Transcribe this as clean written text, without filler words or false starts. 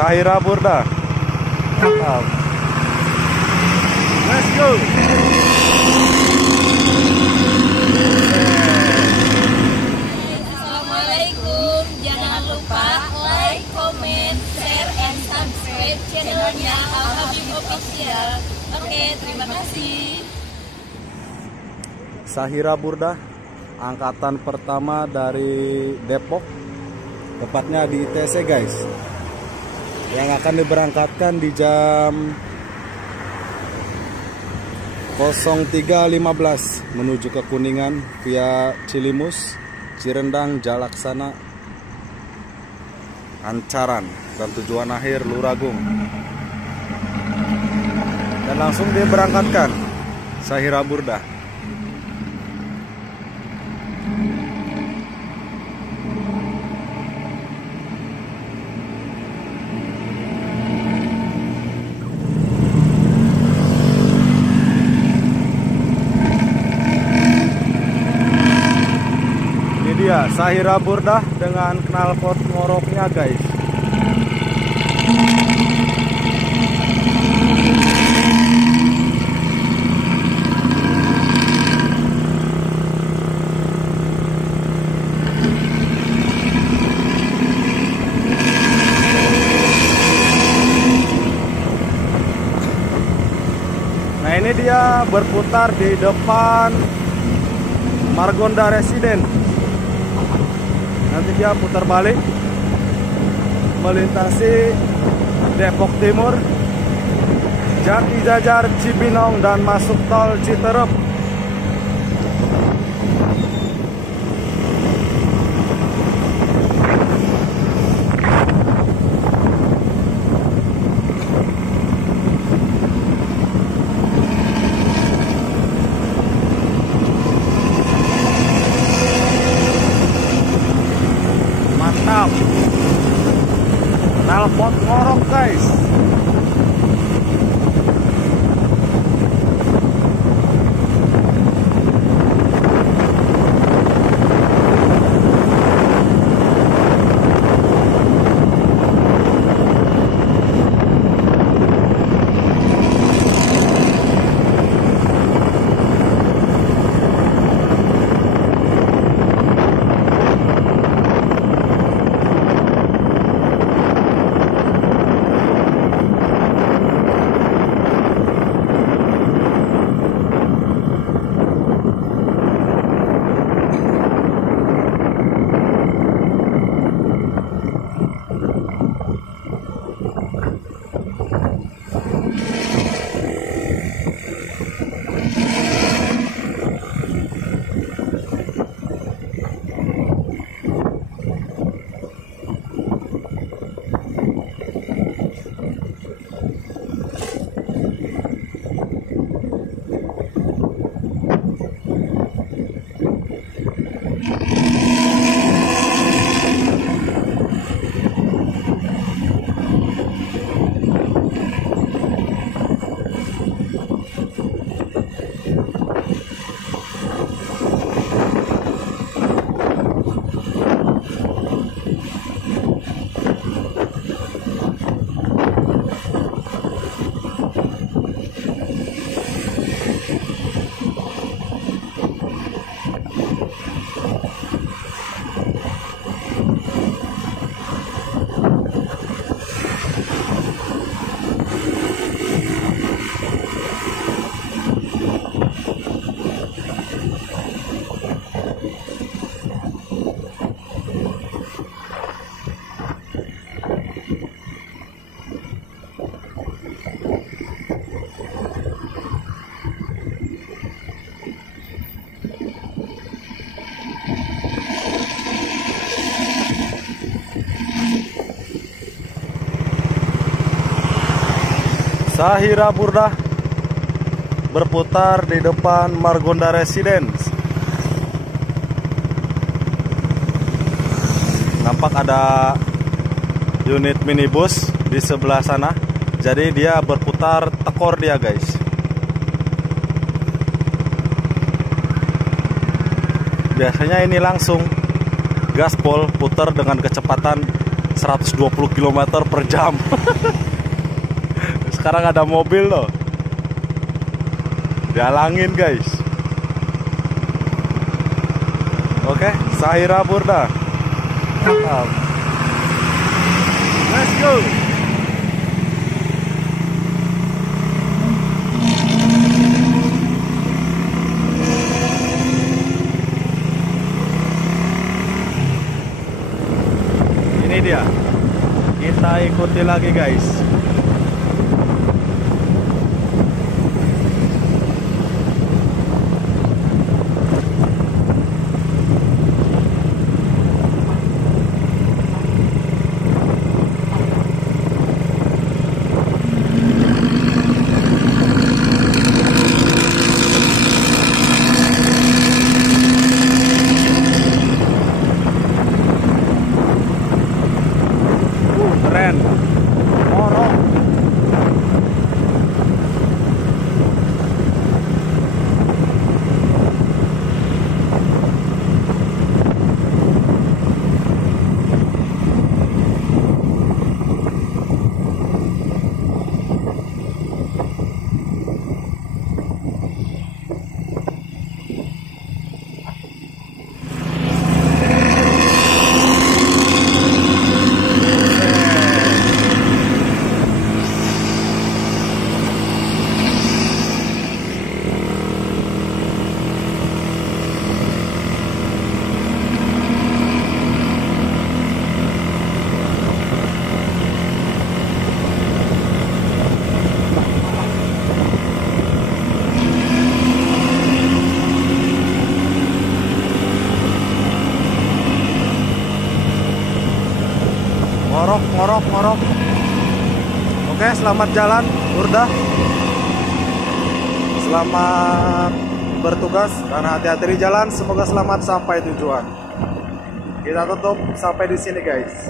Sahira Burda. Let's go. Assalamualaikum. Jangan lupa like, comment, share, and subscribe channelnya Al Habib Official. Oke, terima kasih. Sahira Burda, angkatan pertama dari Depok, tepatnya di ITC guys, yang akan diberangkatkan di jam 03.15 menuju ke Kuningan via Cilimus, Cirendang, Jalaksana, Ancaran, dan tujuan akhir Luragung. Dan langsung diberangkatkan Sahira Burda. Dia Sahira Burda dengan knalpot ngoroknya guys. Nah, ini dia berputar di depan Margonda Residen. Nanti dia putar balik melintasi Depok Timur, Jati Jajar, Cibinong, dan masuk tol Citerep. Knalpot ngorok guys. Sahira Burda berputar di depan Margonda Residence. Nampak ada unit minibus di sebelah sana. Jadi dia berputar tekor dia guys. Biasanya ini langsung gaspol putar dengan kecepatan 100 120 km per jam. Sekarang ada mobil loh, dihalangin guys. Oke, Sahira Burda. Let's go. Ini dia. Kita ikuti lagi guys. Keren. Morong. Ngorok. Oke, selamat jalan Burda. Selamat bertugas dan hati-hati di jalan. Semoga selamat sampai tujuan. Kita tutup sampai di sini guys.